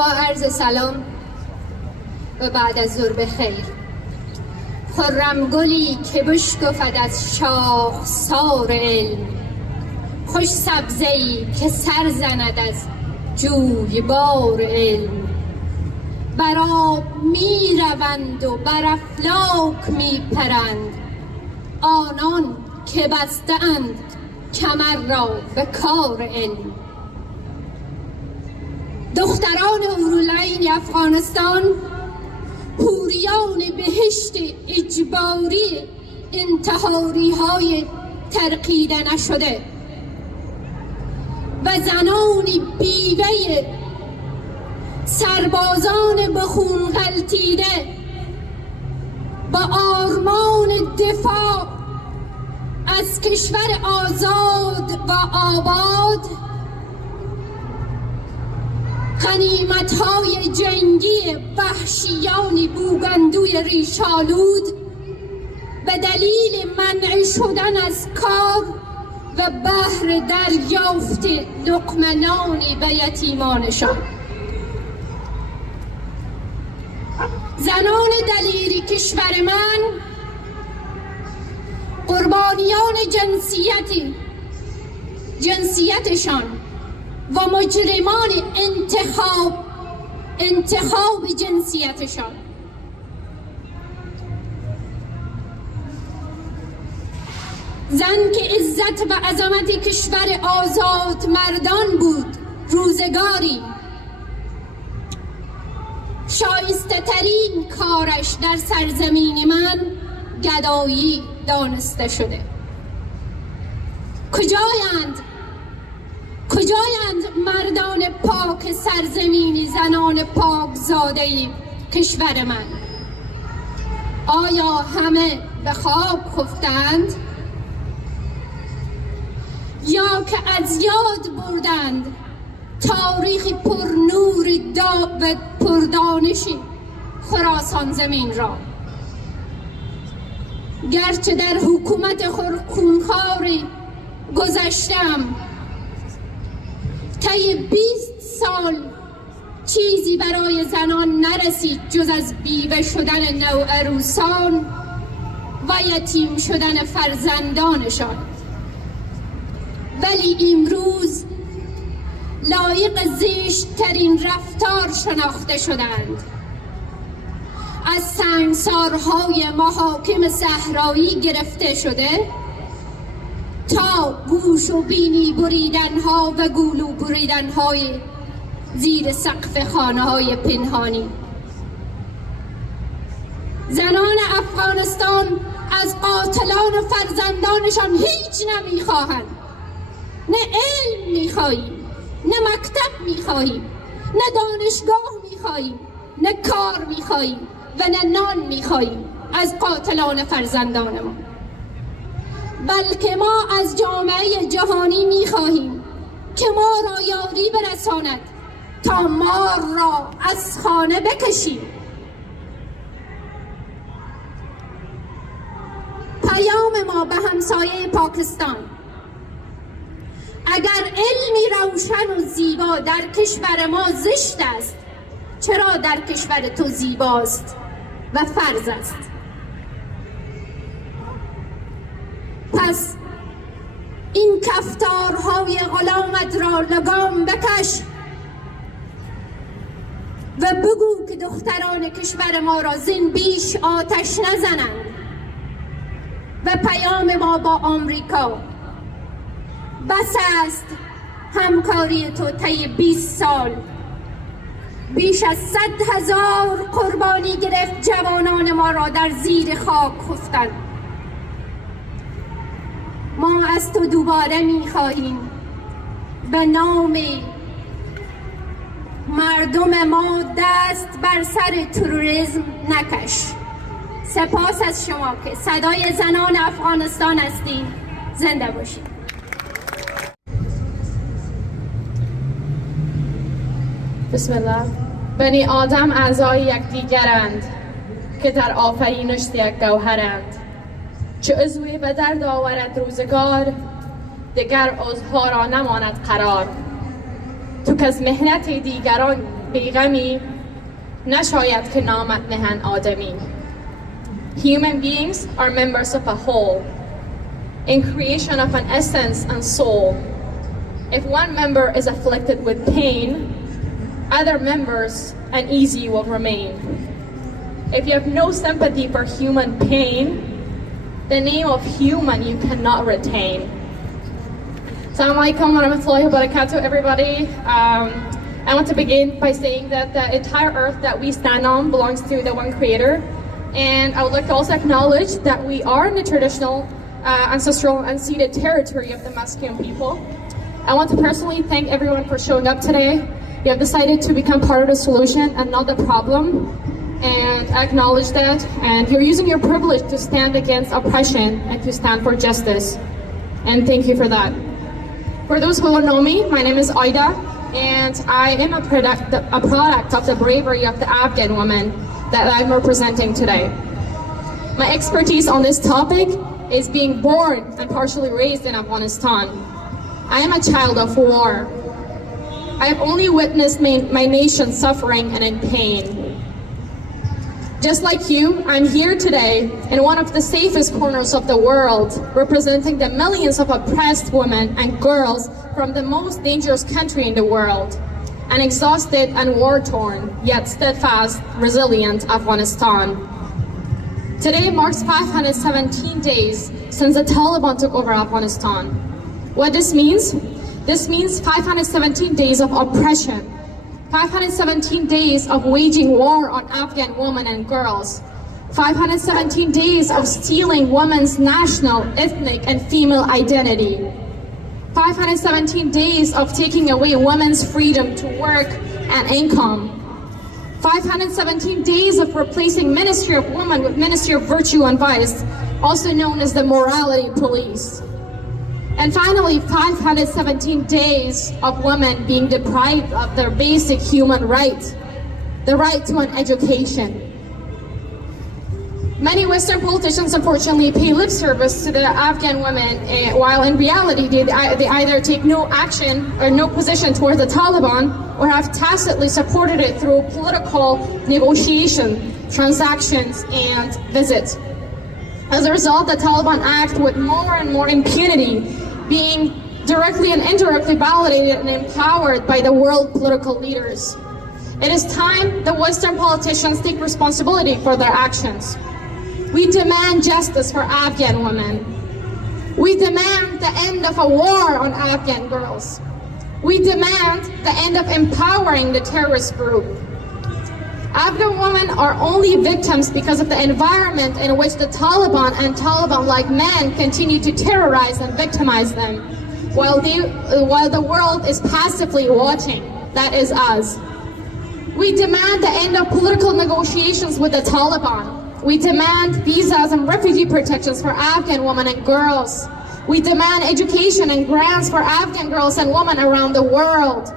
با عرض سلام و بعد از ظهر بخیر. خرم گلی که بشکفد از شاخسار علم، خوش سبزه‌ای که سر زند از جویبار علم. بر آب می روند و بر افلاک می پرند، آنان که بسته‌اند کمر را به کار علم. دختران حورالعین افغانستان حوریان بهشت اجباری انتحاری های ترقیده نشده و زنانی بیوه سربازان به خون غلتیده با آرمان دفاع از کشور آزاد و آباد، غنیمت‌های جنگی وحشیان بوگندوی ریشالود به دلیل منع شدن از کار و بهر دریافت لقمه نانی به یتیمانشان. زنان دلیر کشور من قربانیان جنسیتشان و مجرمان انتخاب جنسیتشان. زن که عزت و عظمت کشور آزاد مردان بود، روزگاری شایسته ترین کارش در سرزمین من گدایی دانسته شده. کجایند مردان پاک سرزمینی، زنان پاک زاده کشور من؟ آیا همه به خواب خفتند یا که از یاد بردند تاریخ پرنور و پردانش خراسان زمین را؟ گرچه در حکومت خونخوار گذشتم طی 20 سال چیزی برای زنان نرسید جز از بیوه شدن نوعروسان و یتیم شدن فرزندانشان، ولی امروز لایق زشت‌ترین رفتار شناخته شدند. از سنگسارهای محاکم صحرایی گرفته شده تا گوش و بینی بریدنها و گلو بریدنهای زیر سقف خانه‌های پنهانی. زنان افغانستان از قاتلان و فرزندانشان هیچ نمیخواهند. نه علم میخواهیم، نه مکتب میخواهیم، نه دانشگاه میخواهیم، نه کار میخواهیم و نه نان میخواهیم از قاتلان فرزندانمان، بلکه ما از جامعه جهانی میخواهیم که ما را یاری برساند تا مار را از خانه بکشیم. پیام ما به همسایه پاکستان: اگر علمی روشن و زیبا در کشور ما زشت است، چرا در کشور تو زیباست و فرض است؟ پس این کفتارهای غلامت را لگام بکش و بگو که دختران کشور ما را زین بیش آتش نزنند. و پیام ما با آمریکا: بس است همکاری تو طی 20 سال بیش از 100,000 قربانی گرفت، جوانان ما را در زیر خاک خفتند. ما از تو دوباره می‌خواهیم به نام مردم ما دست بر سر تروریسم نکش. سپاس از شما که صدای زنان افغانستان هستین. زنده باشید. بسم الله. بنی آدم اعضای یکدیگرند که در آفرینش یک گوهرند. چه عضوی به درد آورد روزگار، دگر عضوها را نماند قرار. تو که از محنت دیگران بیغمی نشاید که نامت نهند آدمی. Human beings are members of a whole, in creation of an essence and soul. If one member is afflicted with pain, other members uneasy will remain. If you have no sympathy for human pain, the name of human you cannot retain. Assalamu alaikum wa rahmatullahi wa barakatuh, everybody. I want to begin by saying that the entire earth that we stand on belongs to the one creator. And I would like to also acknowledge that we are in the traditional, ancestral, and unceded territory of the Musqueam people. I want to personally thank everyone for showing up today. You have decided to become part of the solution and not the problem. And I acknowledge that. And you're using your privilege to stand against oppression and to stand for justice. And thank you for that. For those who don't know me, my name is Aida, and I am a product of the bravery of the Afghan woman that I'm representing today. My expertise on this topic is being born and partially raised in Afghanistan. I am a child of war. I have only witnessed my nation suffering and in pain. Just like you, I'm here today in one of the safest corners of the world, representing the millions of oppressed women and girls from the most dangerous country in the world, an exhausted and war-torn, yet steadfast, resilient Afghanistan. Today marks 517 days since the Taliban took over Afghanistan. What this means? This means 517 days of oppression, 517 days of waging war on Afghan women and girls, 517 days of stealing women's national, ethnic, and female identity, 517 days of taking away women's freedom to work and income, 517 days of replacing Ministry of Women with Ministry of Virtue and Vice, also known as the Morality Police. And finally, 517 days of women being deprived of their basic human right, the right to an education. Many Western politicians unfortunately pay lip service to the Afghan women, while in reality they either take no action or no position towards the Taliban, or have tacitly supported it through political negotiation, transactions, and visits. As a result, the Taliban act with more and more impunity, being directly and indirectly validated and empowered by the world political leaders. It is time the Western politicians take responsibility for their actions. We demand justice for Afghan women. We demand the end of a war on Afghan girls. We demand the end of empowering the terrorist group. Afghan women are only victims because of the environment in which the Taliban and Taliban-like men continue to terrorize and victimize them, while the world is passively watching. That is us. We demand the end of political negotiations with the Taliban. We demand visas and refugee protections for Afghan women and girls. We demand education and grants for Afghan girls and women around the world.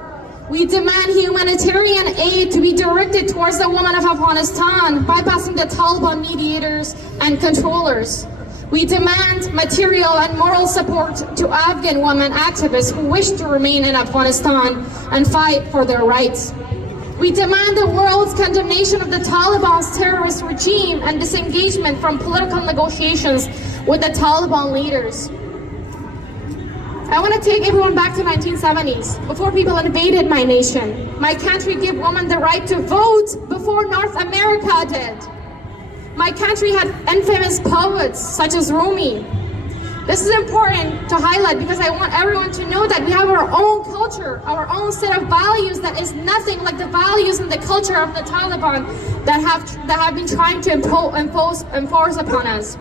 We demand humanitarian aid to be directed towards the women of Afghanistan, bypassing the Taliban mediators and controllers. We demand material and moral support to Afghan women activists who wish to remain in Afghanistan and fight for their rights. We demand the world's condemnation of the Taliban's terrorist regime and disengagement from political negotiations with the Taliban leaders. I want to take everyone back to 1970s, before people invaded my nation. My country gave women the right to vote before North America did. My country had infamous poets such as Rumi. This is important to highlight because I want everyone to know that we have our own culture, our own set of values that is nothing like the values and the culture of the Taliban that have been trying to enforce upon us.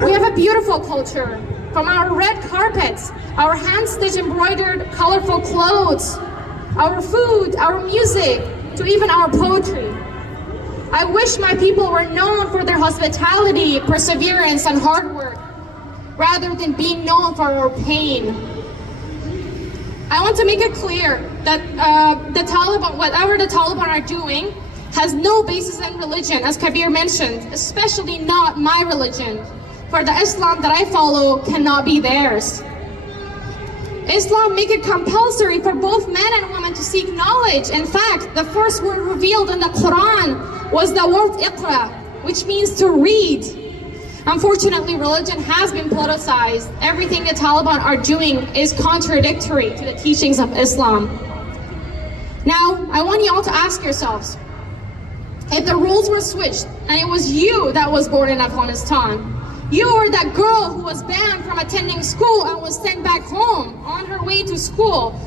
We have a beautiful culture, from our red carpets, our hand-stitched embroidered colorful clothes, our food, our music, to even our poetry. I wish my people were known for their hospitality, perseverance, and hard work, rather than being known for our pain. I want to make it clear that the Taliban, whatever the Taliban are doing, has no basis in religion, as Kabir mentioned, especially not my religion. For the Islam that I follow cannot be theirs. Islam make it compulsory for both men and women to seek knowledge. In fact, the first word revealed in the Quran was the word iqra, which means to read. Unfortunately, religion has been politicized. Everything the Taliban are doing is contradictory to the teachings of Islam. Now, I want you all to ask yourselves, if the rules were switched and it was you that was born in Afghanistan, you were that girl who was banned from attending school and was sent back home on her way to school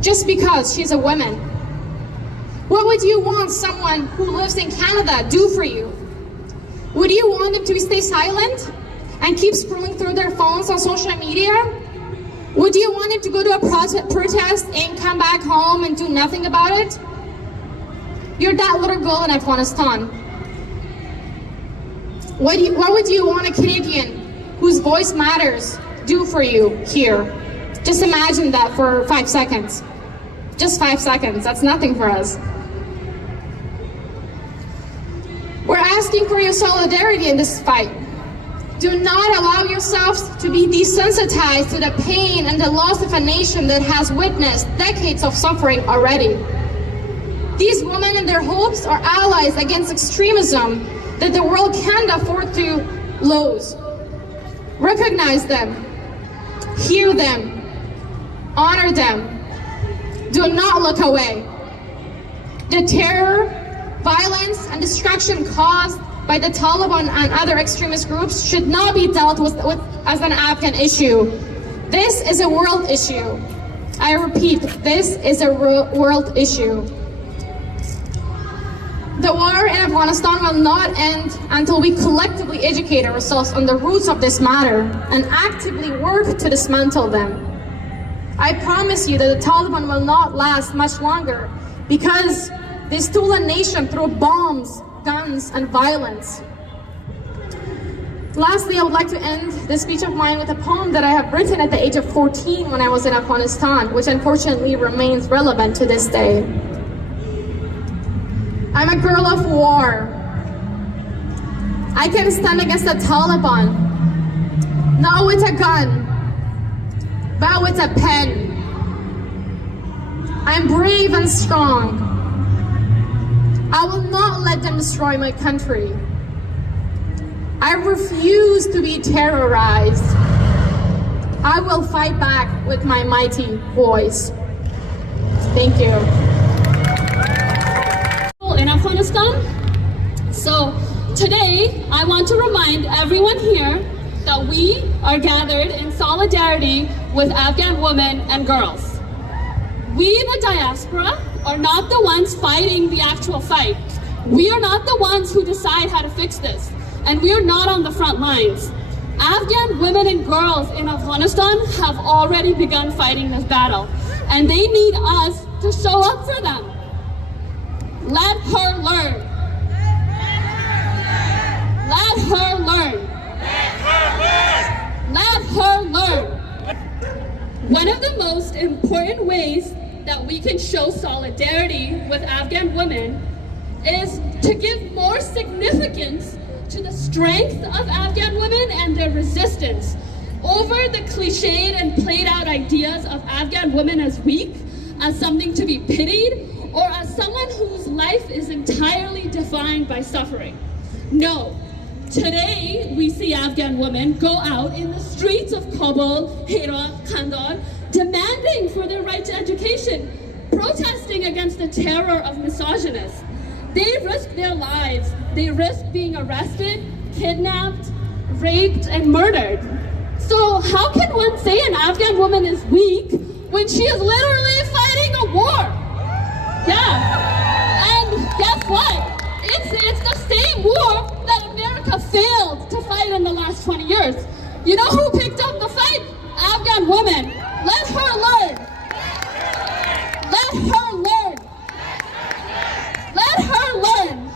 just because she's a woman, what would you want someone who lives in Canada do for you? Would you want them to stay silent and keep scrolling through their phones on social media? Would you want them to go to a protest and come back home and do nothing about it? You're that little girl in Afghanistan. What would you want a Canadian whose voice matters do for you here? Just imagine that for 5 seconds. Just 5 seconds, that's nothing for us. We're asking for your solidarity in this fight. Do not allow yourselves to be desensitized to the pain and the loss of a nation that has witnessed decades of suffering already. These women and their hopes are allies against extremism that the world can't afford to lose. Recognize them, hear them, honor them. Do not look away. The terror, violence, and destruction caused by the Taliban and other extremist groups should not be dealt with as an Afghan issue. This is a world issue. I repeat, this is a world issue. The war in Afghanistan will not end until we collectively educate ourselves on the roots of this matter and actively work to dismantle them. I promise you that the Taliban will not last much longer because they stole a nation through bombs, guns, and violence. Lastly, I would like to end this speech of mine with a poem that I have written at the age of 14 when I was in Afghanistan, which unfortunately remains relevant to this day. I'm a girl of war. I can stand against the Taliban, not with a gun, but with a pen. I'm brave and strong. I will not let them destroy my country. I refuse to be terrorized. I will fight back with my mighty voice. Thank you. In Afghanistan. So today I want to remind everyone here that we are gathered in solidarity with Afghan women and girls. We, the diaspora, are not the ones fighting the actual fight. We are not the ones who decide how to fix this, and we are not on the front lines. Afghan women and girls in Afghanistan have already begun fighting this battle, and they need us to show up for them. Let her learn. Let her learn. Let her learn. One of the most important ways that we can show solidarity with Afghan women is to give more significance to the strength of Afghan women and their resistance over the cliched and played out ideas of Afghan women as weak, as something to be pitied, or as someone whose life is entirely defined by suffering. No, today we see Afghan women go out in the streets of Kabul, Herat, Kandahar, demanding for their right to education, protesting against the terror of misogynists. They risk their lives. They risk being arrested, kidnapped, raped, and murdered. So how can one say an Afghan woman is weak when she is literally fighting a war? Yeah, and guess what? It's the same war that America failed to fight in the last 20 years. You know who picked up the fight? Afghan women. Let her learn. Let her learn. Let her learn.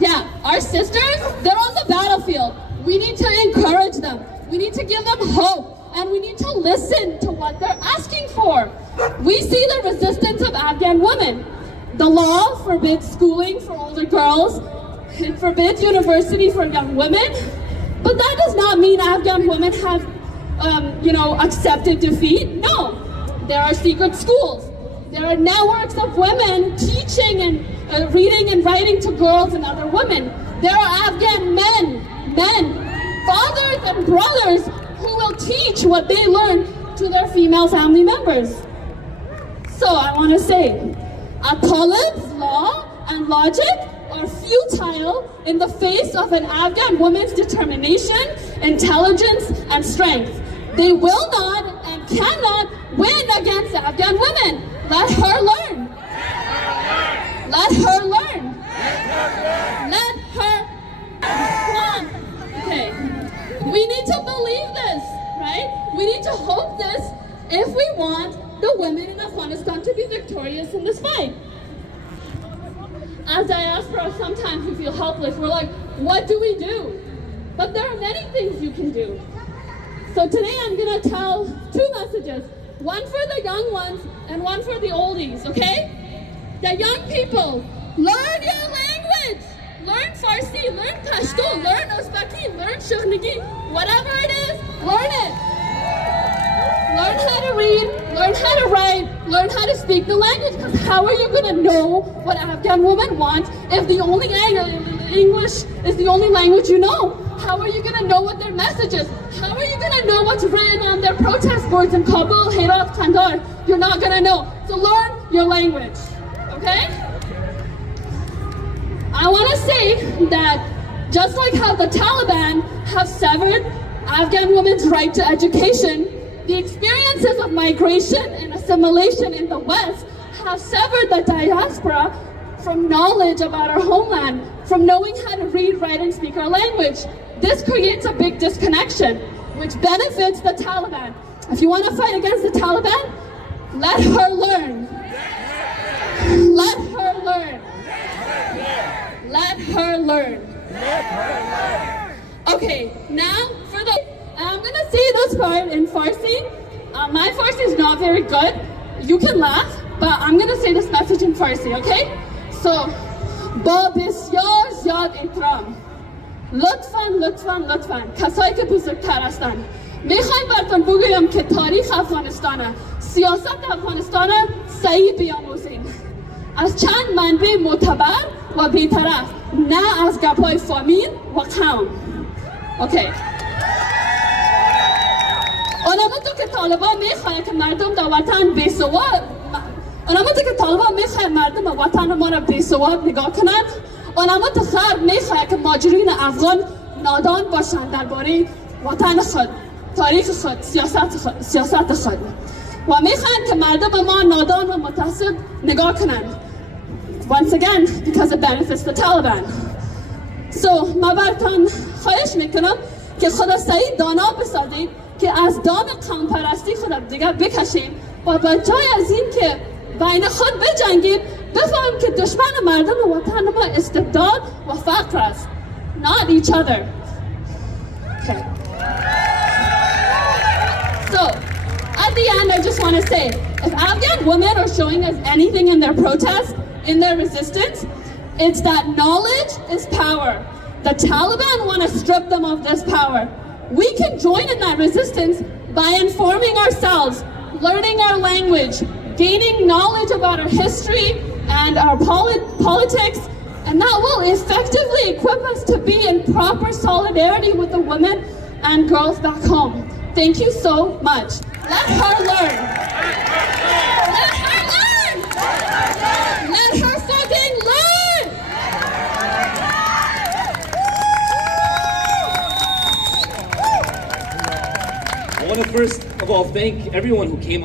Yeah, our sisters, they're on the battlefield. We need to encourage them. We need to give them hope. And we need to listen to what they're asking for. We see the resistance of Afghan women. The law forbids schooling for older girls. It forbids university for young women. But that does not mean Afghan women have accepted defeat. No, there are secret schools. There are networks of women teaching and reading and writing to girls and other women. There are Afghan men, fathers and brothers who will teach what they learn to their female family members. So I want to say, Talib's law and logic are futile in the face of an Afghan woman's determination, intelligence, and strength. They will not and cannot win against Afghan women. Let her learn. Let her learn. Let her learn. Okay. We need to believe this, right? We need to hope this if we want the women in Afghanistan to be victorious in this fight. As diaspora, sometimes we feel helpless. We're like, what do we do? But there are many things you can do. So today I'm going to tell two messages. One for the young ones and one for the oldies, okay? The young people, learn your language. Learn Farsi, learn Pashto, learn Uzbeki, learn Shughnigi. Whatever it is, learn it. Learn how to read, learn how to write, learn how to speak the language. Because how are you going to know what Afghan women want if the only English is the only language you know? How are you going to know what their message is? How are you going to know what's written on their protest boards in Kabul, Herat, Kandahar? You're not going to know. So learn your language, okay? I want to say that just like how the Taliban have severed Afghan women's right to education, the experiences of migration and assimilation in the West have severed the diaspora from knowledge about our homeland, from knowing how to read, write, and speak our language. This creates a big disconnection, which benefits the Taliban. If you want to fight against the Taliban, let her learn. Let her learn. Let her learn. Okay, now for the... I'm going to say this part in Farsi. My Farsi is not very good. You can laugh, but I'm going to say this message in Farsi, okay? So, با بسیار زیاد احترام لطفاً کسایی که بزرگتر هستن میخوایم براتون بگویم که تاریخ افغانستانه، سیاست افغانستانه صحیح بیاموزین از چند منبع معتبر و بی‌طرف، نه از گپ‌های فامیل و قوم. اوکی. اونمونطور که طالبان میخواهند که مردم در وطن بی‌سواد، اونمونطور که طالبان میخواهند مردم وطن ما را بی‌سواد نگاه کنند، اونمونطور غرب میخواهد که مهاجرین افغان نادان باشند درباره وطن خود، تاریخ خود، سیاست خود و میخواهند که مردم ما نادان و متعصب نگاه کنند. Once again, because it benefits the Taliban. So, ما براتون خواهش میکنم که خدا سعی دانا بسازید که از دام قوم پرستی خود دیگر بکشیم و با جای از این که بین خود بجنگیم بفهمیم که دشمن مردم وطن ما استبداد و فقر است. Not each other. Okay. So, at the end, I just want to say, if Afghan women are showing us anything in their protest, in their resistance, it's that knowledge is power. The Taliban want to strip them of this power. We can join in that resistance by informing ourselves, learning our language, gaining knowledge about our history and our politics, and that will effectively equip us to be in proper solidarity with the women and girls back home. Thank you so much. Let her learn. Let her learn. Let her fucking learn. I want to first of all thank everyone who came